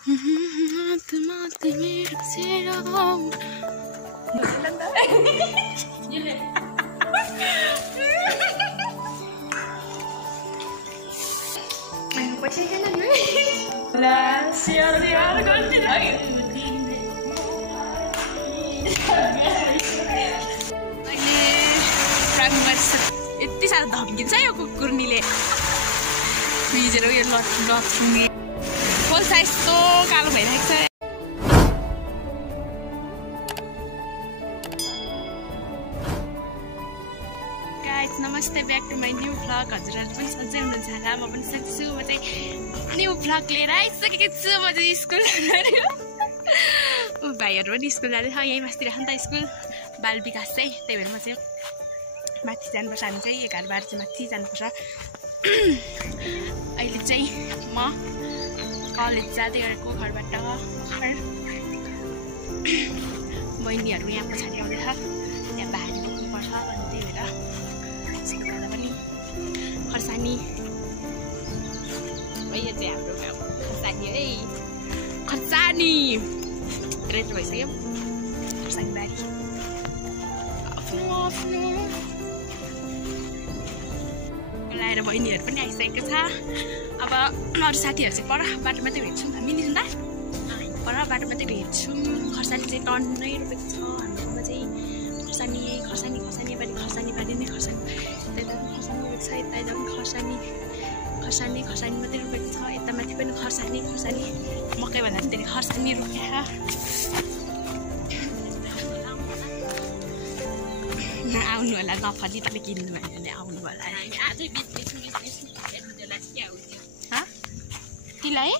यति साह्रो धम्किन्छ यो कुकुर्नीले भिजेर यो लथुङ्गे खोल्सा यस्तो कालो भइरहेको छ। गाइस नमस्ते back to my new vlog. हजुरहरू पनि सन्चै हुनुहुन्छ होला, म पनि सन्चै छु। म चाहिँ न्यू भ्लग लिएर आइसकेको छु। म चाहिँ स्कुल भाइहरू पनि स्कुल जाँदैछ, यहीँ बस्दिरहेको नि त स्कुल बाल विकास चाहिँ, त्यही भएर म चाहिँ माथि जानुपर्छ। हामी चाहिँ 11-12 चाहिँ माथि जानुपर्छ। अहिले चाहिँ म कलेज जाँदै गरेको घरबाट बहिनीहरू यहाँ पछाडि आउँदैछ, त्यहाँ भारी बोक्नुपर्छ अनि त्यही भएर स्कुलबाट पनि खर्सानी यो चाहिँ हाम्रो खर्सानी है, खर्सानी रेट भइसक्यो खर्सानी बारी आफ्नो आफ्नो लाएर बहिनीहरू पनि आइसकेको छ। अब अरू साथीहरू चाहिँ पर बाटोमा चाहिँ भेट्छौँ हामी नि त, पर बाटोमा चाहिँ भेट्छौँ। खर्सानी चाहिँ टन्नै रोपेको छ हाम्रोमा चाहिँ, खर्सानी खर्सानी खर्सानी बारी खर्सानी बारी नै खर्सानी, यता पनि खर्सानी रोपेको छ, यता पनि खर्सानी खर्सानी खर्सानी मात्रै रोपेको छ, यता माथि पनि खर्सानी खर्सानी मकै भन्दा चाहिँ धेरै खर्सानी रोपेको आउनु होला। नफली तपाईँ किन्नु भयो भने आउनु होला। तिलाई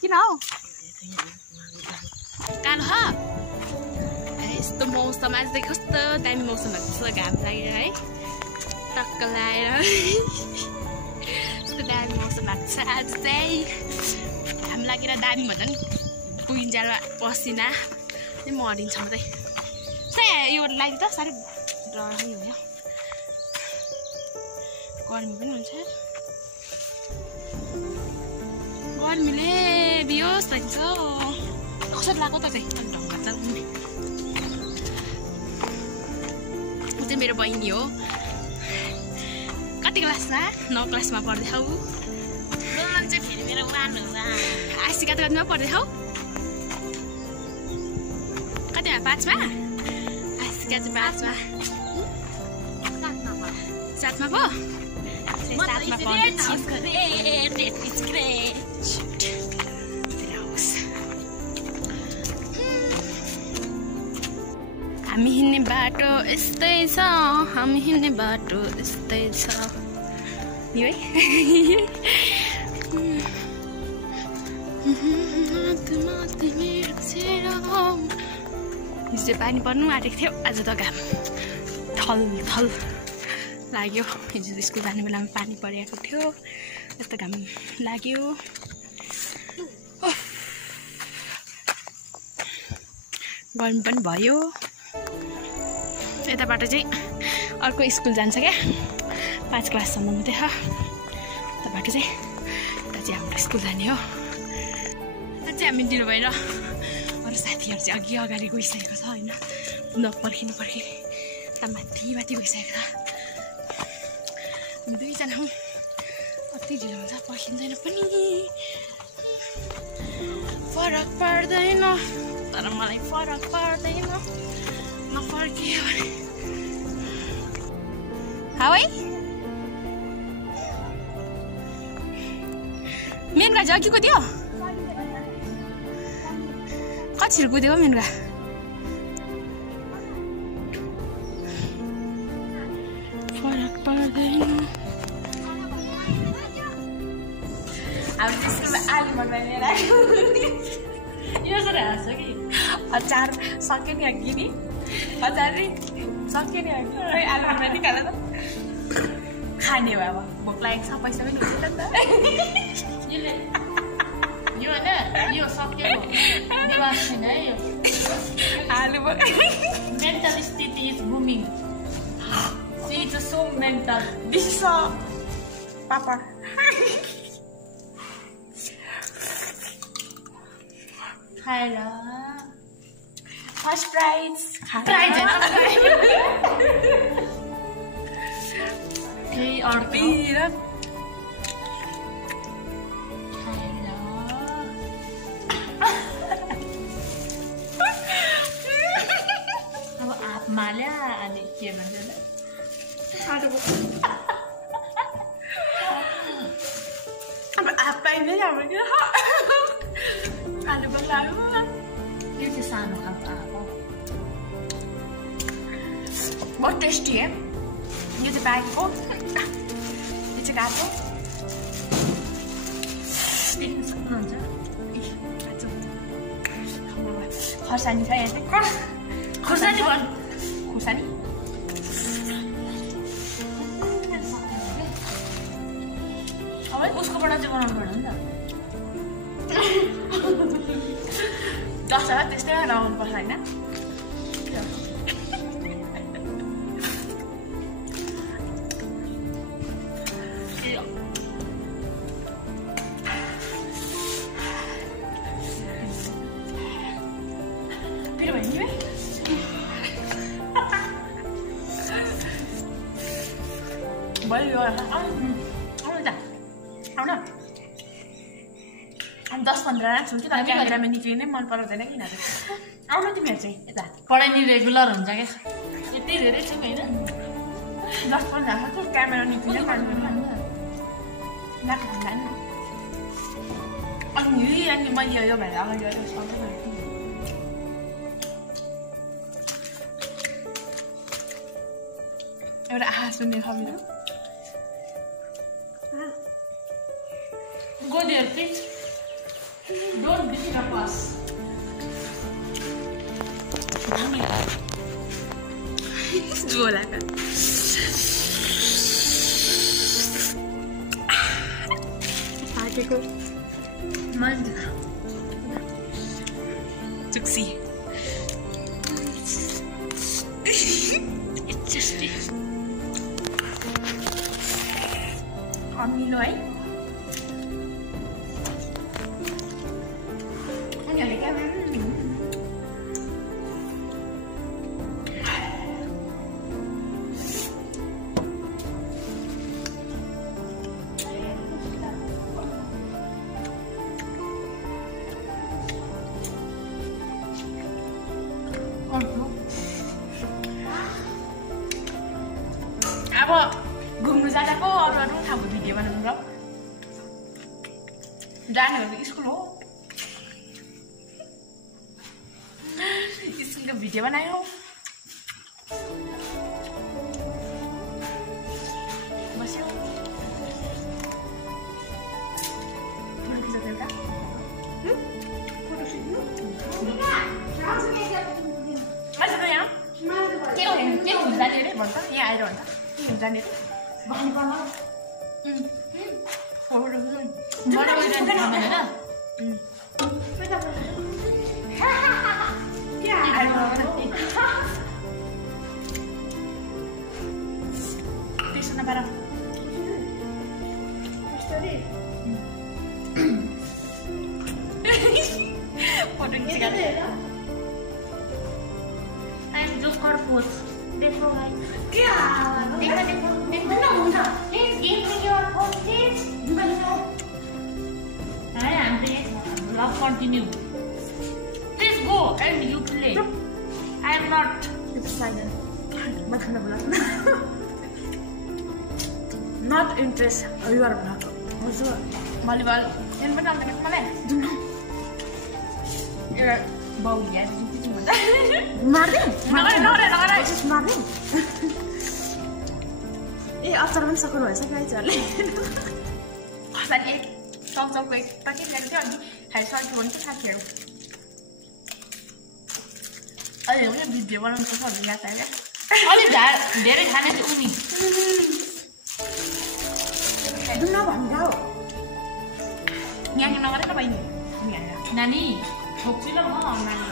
किन हौ कालो ह यस्तो मौसम आज चाहिँ कस्तो दामी मौसम भएको छ, घाम लागेर है टक्क लगाएर यस्तो दामी मौसम भएको छ। आज चाहिँ घाम लागेर दामी भन्दा नि पुगिन्जालमा पसिना मरिन्छ म चाहिँ। यो लागि त साह्रै डराउने हो, गर्मी पनि हुन्छ, गर्मीले बियोस भन्छ। कसरी लाग्यो त चाहिँ ढङ्ग चलाउने। ऊ चाहिँ मेरो बहिनी हो, कति क्लासमा 9 क्लासमा पढ्दैछौ। चाहिँ फेरि मेरो वान होला आइसी कतिमा पढ्दैछौ, कतिमा 5मा आइसी चाहिँ 5मा 7मा पो 7मा पढ्दैछु। हामी हिँड्ने बाटो यस्तै छ, हामी हिँड्ने बाटो यस्तै छ नि है। हिजो पानी पर्नु आँटेको थियो, आज त घाम थल थल लाग्यो। हिजो स्कुल जाने बेलामा पानी परेको थियो, यस्तो घाम लाग्यो। गर्मी पनि भयो। यताबाट चाहिँ अर्को स्कुल जान्छ क्या, 5 क्लाससम्म मात्रै छ। यता बाटो चाहिँ यता चाहिँ हाम्रो स्कुल जाने हो। यता चाहिँ हामी ढिलो भएर अरू साथीहरू चाहिँ अघि अगाडि गइसकेको छ होइन, नपर्खिनु पर्खिने यता माथि माथि गइसकेको छ। हामी 2 जना हौँ, कति ढिलो हुन्छ पर्खिँदैन पनि, फरक पर्दैन। तर मलाई फरक पर्दैन नफर्कियो भने। हावै मेनगा चाहिँ अघि कुद्यो, कतिखेर कुदेको मेनगा? फरक पर्दैन। अब त्यसको आलु बनाएर यो गरेर हाँस्छ कि अचार सक्यो नि अघि नि, अचार नि सक्यो नि अघि, आलु बनाएर निकालेर त खाने हो। अब भोक लागेको छ, पैसा पनि हुन्छ नि त। यो होइन यो सक्यो निवास छैन है, यो आलु मेन्टल स्थिति is booming. She is so mental विश्व पापड खाएर फर्स्ट प्राइज केही अर्को अब हातमा ल्या अनि के भन्छ अब आप पाइँदै हाम्रो के आलु बल्लायो यो चाहिँ सानो खालको आँप हो बहुत टेस्टी है यो चाहिँ बाइकको यो चाहिँ गाको देख्न सक्नुहुन्छ खर्सानी छ यहाँ चाहिँ खोर्सानी भन् खोर्सानी अब उसकोबाट चाहिँ बनाउनु पर्यो नि त दस त्यस्तै लगाउनु पर्छ होइन भयो आउनु त आउन 10-15 राख्छु कि तर क्यामेरामा निक्लिनै मन पराउँदैन किन आउनु तिमीहरू चाहिँ यता पढाइ नि रेगुलर हुन्छ क्या यति धेरै छ होइन 10-15 राख्छु क्यामेरा निक्लिनै पाउँदैन अनि मैले यो भएर अगाडि गएर सक्दैन एउटा आहा सुन्ने खबर Go there, please. Don't disturb us. Jualan kan? Pakai kau. Manja. Suksi. It's just it. Amilo ay. अब घुम्नु जाँदाको अरू ठाउँको भिडियो बनाउनु र जानेहरूको स्कुल हो स्कुलको भिडियो बनायो बस्यो के हुन्छ जाने अरे भन्छ यहाँ आएर भन्छ के हुन्छ जाने त्यसो नपार फोटो खिचेर Joker pose. देखो भाई क्या देखो देखो देखो ना होगा please give me your phone please I am playing vlog continue please go and you play I am not silent मैं खाना बोला not interest you are not also volleyball yang pernah main kemana ya bau ya Martin Martin ए अचार पनि सक्नु भएछ गाइजहरुले खसानी एक चौचौको एक packet ल्याएको थियो अनि खाइसक्यो भने चाहिँ साथीहरु अहिले पनि भिडियो बनाउनु पर्छ भन्ने याद आयो अलि धेरै खाने चाहिँ उनी दुन भन्दा हो यहाँ नगरेर बहिनी नानी छोक्छु ल म नानी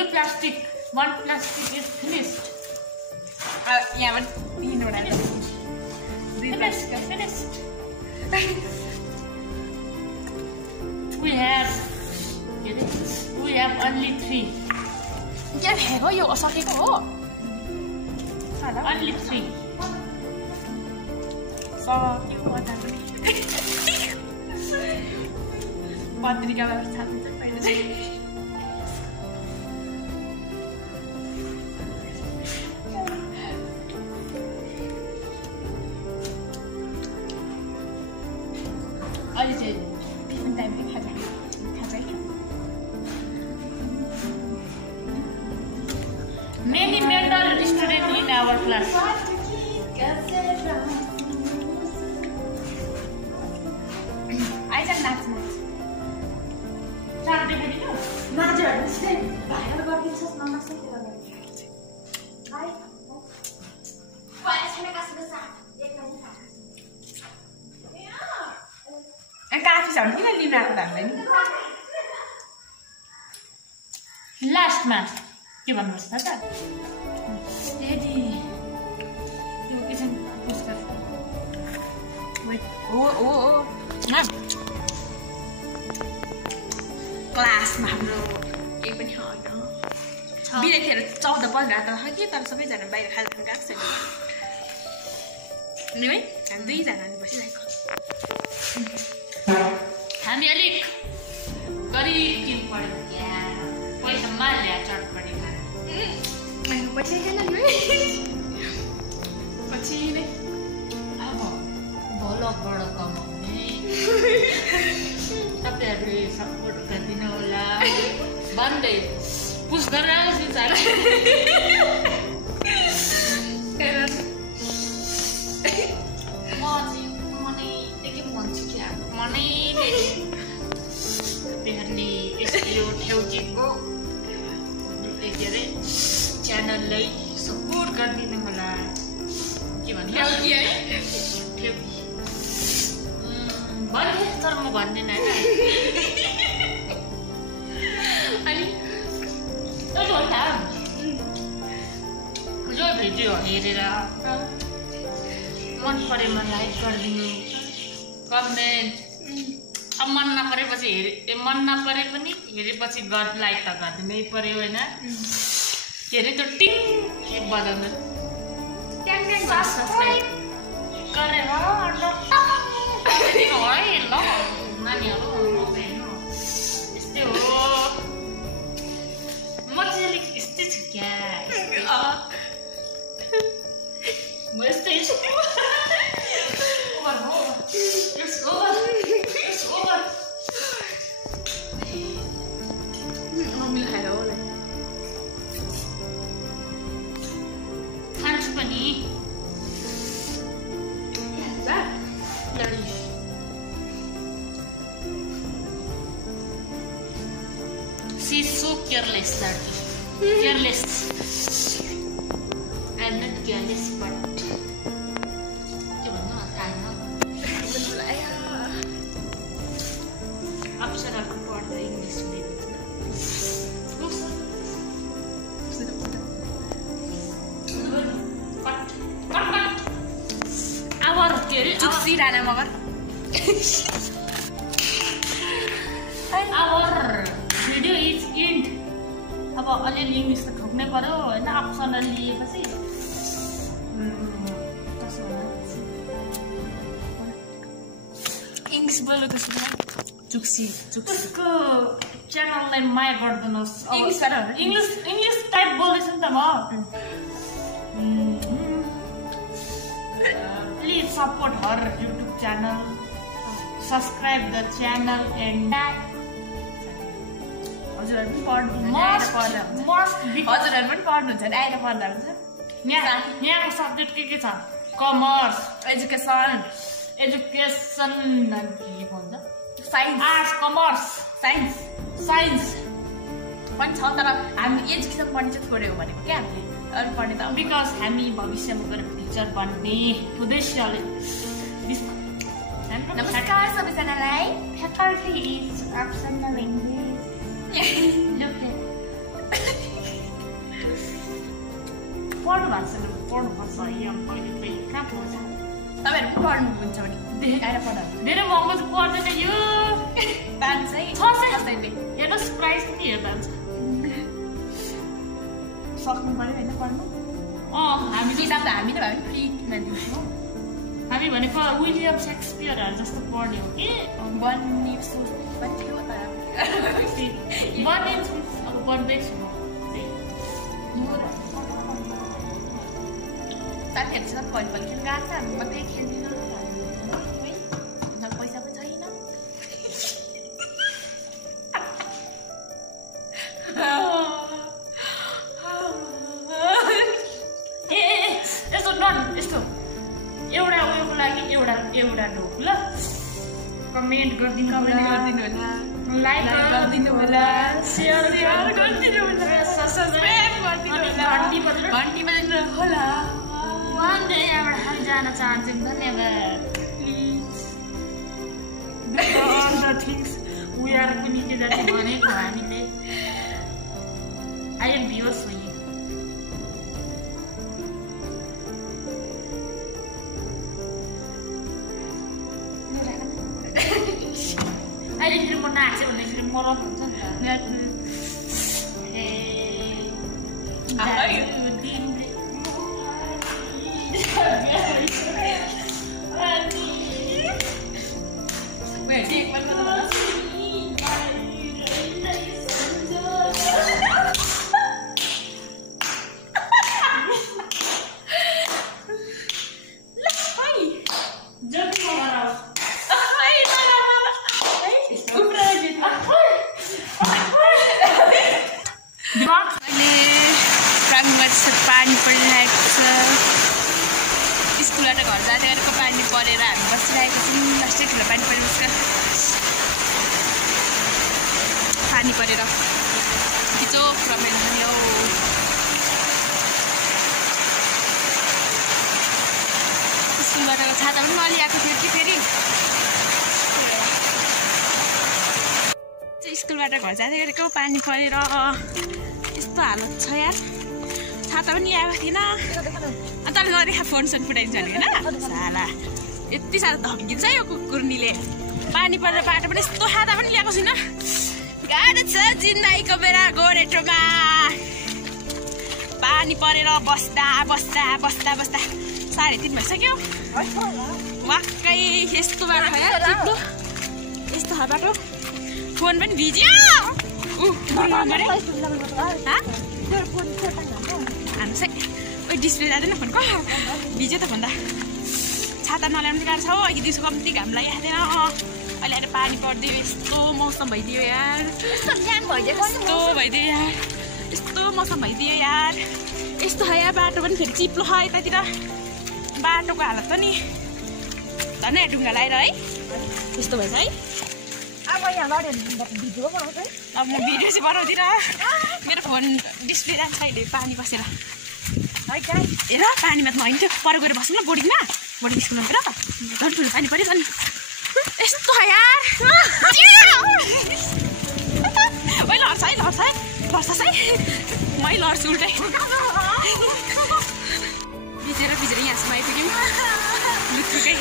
Blue plastic. One plastic is finished. यहाँ पनि 3 वटा Finished. We have only 3. के हेर यो सकेको हो Only 3. सक्यो पत्रिकाबाट छाप्नु चाहिँ पहिला चाहिँ अहिले चाहिँ टिफिन टाइमको खाजा Many mental students in our class. आइज नाच्नु Start देखाइदिनु नाचहरू चाहिँ भाइरल गरिदिन्छस् ननाच्नु त्यो हाई छैन कसैको साथ एकैछिन काफी छ भने किन लिन आएको त हामीलाई नि लास्टमा के भन्नुहोस् न त यदि यो किसिम पुस्तक हो क्लासमा हाम्रो केही पनि होइन बिरेखेर 14-15 रात कि तर सबैजना बाहिर खाजा खान गएको छैन नि है हामी 2 जना बसिरहेको हामी अलिक गरिब किन पऱ्यो पैसा माल्या चटपटी मैले पैसा छैन नि पछि नै अब भलकबाट कमाउने तपाईँहरूले सपोर्ट गरिदिनु होला भन्दै पुस गरेर आउँछु चार मनैदेखि भन्छु क्या मनैदेखि तपाईँहरूले यो ठेउकीको के अरे च्यानललाई सपोर्ट गरिदिनु होला के भन्नु ठेउकी भन्ने तर म भन्दिनँ होइन अनि जो भिडियो हेरेर मन परेमा लाइक गरिदिनु कमेन्ट अब मन नपरेपछि मन नपरे पनि हेरेपछि लाइक त गरिदिनै पर्यो होइन के अरे त्यो टिङ बजाउनु सब्सक्राइब गरेर है ल नानीहरू यस्तै हो म चाहिँ अलिक यस्तै छु क्या म यस्तै छु मम्मीले खाएर होला खान्छु पनि She's so careless, Daddy. Careless. I'm not careless, but अक्षरहरू पढ्दा इङ्ग्लिस आवर के अरे चुक्सी Rana Magar our video is इन्ड अब अलिअलि इङ्ग्लिस त ठोक्नै पर्यो होइन अप्सनल लिएपछि इङ्ग्लिस बोलेको छु चुक्सी उसको च्यानललाई माया गरिदिनुहोस् इङ्ग्लिस टाइप बोल्दैछु नि त म please support her YouTube channel subscribe the channel and हजुरहरू पनि पढ्नुहुन्छ हजुरहरू पनि पढ्नुहुन्छ नि आएर पढ्दा हुन्छ यहाँको सब्जेक्ट के छ कमर्स एजुकेसन के भन्छ साइन्स आर्ट्स कमर्स साइन्स पनि छ तर हामी एजुकेसन पढ्ने चाहिँ थोरै हो भनेको क्या हामीले अरू पढ्ने त बिकज हामी भविष्यमा गएर टिचर बन्ने उद्देश्यले नमस्कार सबैजनालाई फ्याकल्टी इज अप्सनल इङ्ग्लिस पढ्नु भएको छैन पढ्नुपर्छ है मैले पनि कहाँ पढ्छ तपाईँहरू पढ्नुहुन्छ भने आएर पढ धेरै महँगो चाहिँ पर्दैन यो 500 हेर्नुहोस् प्राइस पनि हेर्दा हुन्छ सक्नु पर्यो होइन पढ्नु हामी किताब त हामी नै भए पनि फ्रीमा दिन्छौँ हामी भनेको विलियम सेक्सपियरहरू जस्तो पढ्ने हो कि बन्ने सोच्ने थियो तर बन्दैछु अब बन्दैछु साथीहरूसँग भलिबल खेल्नु गएको छ हामी मात्रै खेल्दैनौँ पैसा पनि छैन यस्तो नन यस्तो एउटा उयोको लागि एउटा ढोक ल कमेन्ट गरिदिनु होला लाइक गरिदिनु होला सेयर गरिदिनु होला सब्सक्राइब गरिदिनु होला घन्टी बजाउनु होला वान डे यहाँबाट हामी जान चाहन्छौँ धन्यवाद please all the things we are पनि के जति भनेको हामीले आई एम भ्युअर्स हो अहिले फेरि म नाच्यो भने फेरि मरम हुन्छ पानी परिरहेको छ स्कुलबाट घर जाँदै गरेको पानी परेर हामी बसिरहेको छौँ लास्टै ठुलो पानी परेको छ पानी परेर खिचोक रमाइलो पनि हो स्कुलबाट छाता पनि नलिआएको थियो कि फेरि स्कुलबाट घर जाँदै गरेको पानी परेर यस्तो हालत छ यार छाता पनि ल्याएको थिएन अन्त नदेखा फोन सोन फुटाइन्छ नि होइन साला यति साह्रो धम्किन्छ यो कुकुर्नीले पानी परेर बाटो पनि यस्तो छाता पनि ल्याएको छैन गाह्रो छ जिन्दगीको बेला गोरेटोमा पानी परेर बस्दा 3:30 भइसक्यो वाक्कै यस्तो बाटो यार चिप्लो यस्तो छ बाटो फोन पनि भिज्यो हान्छ ओइ डिस्प्ले जाँदैन फोनको भिज्यो त भन्दा छाता नल्याउनु गाह्रो छ हो अघि दिउँसो कम्ती घाम लागिरहेको थिएन अहिले आएर पानी परिदियो यस्तो मौसम भइदियो यार यस्तो भइदियो यार यस्तो मौसम भइदियो यार यस्तो छ यार बाटो पनि फेरि चिप्लो छ यतातिर बाटोको हालत पनि धन ढुङ्गा लगाएर है यस्तो भएछ है अब म भिडियो चाहिँ बनाउँदिनँ मेरो फोन डिस्प्ले जान्छ अहिले पानी बसेर हेर पानीमा त नहिन्थ्यो पर गएर बस्नु न बोर्डिङमा बोर्डिङ स्कुलमा गएर झन् ठुलो पानी पऱ्यो झन् यस्तो यार ओइ लड्छ है लड्छस् है मै लड्छु उल्टै भिजेर यहाँसम्म आइपुग्यौँ लुत्रुकै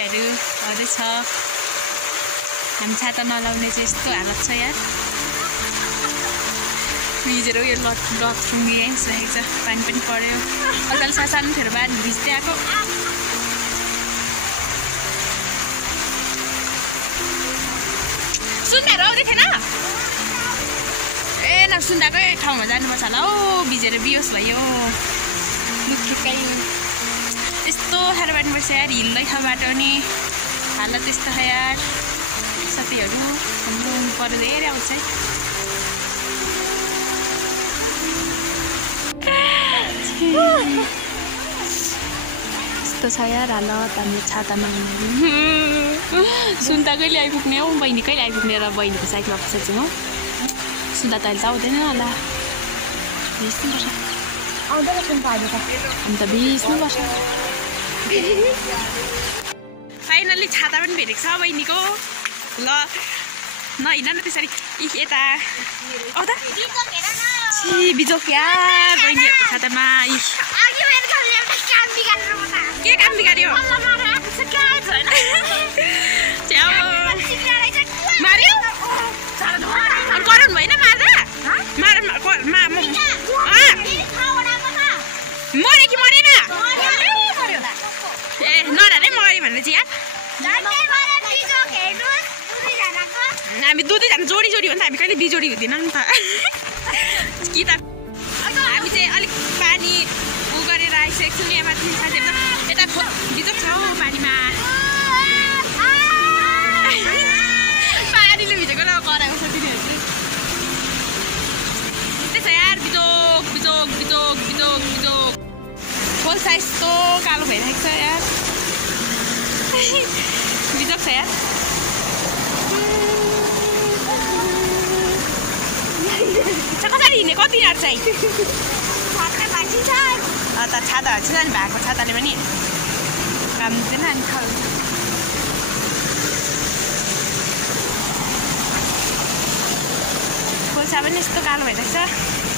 हुँदैछ हामी छाता नलाउने चाहिँ यस्तो हालत छ यार भिजेर उयो लथ्रुङ्गे आइसकेको छ पानी पनि पऱ्यो अलि सानो थियो बारी भिज्दै आएको सुन्दाहरू आउँदै थिएन ए न सुन्दाकै ठाउँमा जानुपर्छ होला हौ भिजेर बियोस भयो लुत्रुकै यस्तो साह्रो बाटो बस्छ यार हिल्दै छ बाटो नि हालत यस्तो छ यार साथीहरू हाम्रो पर धेरै आउँछ है यस्तो छ यार हालत हाम्रो छाता नहुने सुन्दा कहिले आइपुग्ने हौ बहिनी कहिले आइपुग्ने र बहिनीको साइकल अफिस चाहिँ हौ सुन्दा त अहिले त आउँदैन होला भिज्नुपर्छ हामी त भिज्नुपर्छ फाइनल्ली छाता पनि भेटेको छ बहिनीको ल नहिँड न त्यसरी यता औ त बिजोक यार बहिनीहरूको छातामा के काम बिगार्यो मार्यो कराउनु भएन मार्दा मर्यो कि मरेन ए नरानै मर्यो भनेर चाहिँ हामी दुईजना जोडी जोडी हो नि त हामी कहिले बिजोडी हुँदैन नि त कि त हामी चाहिँ अलिक पानी उ गरेर आइसकेको छौँ यहाँ माथि साथीहरू यता बिजोक छ हौ पानीमा पानीले भिजेको र कराउँछ तिनीहरू चाहिँ त्यस्तै छ यार बिजोक बिजोक बिजोक बिजोक बिजोक खोल्सा यस्तो कालो भइरहेको छ यार बिजोक छ यार कसरी हिँड्ने कति मिनट चाहिँ त छाता छ नि भएको छाताले पनि काम दिँदैन अनि खोल्सा पनि यस्तो कालो भइरहेको छ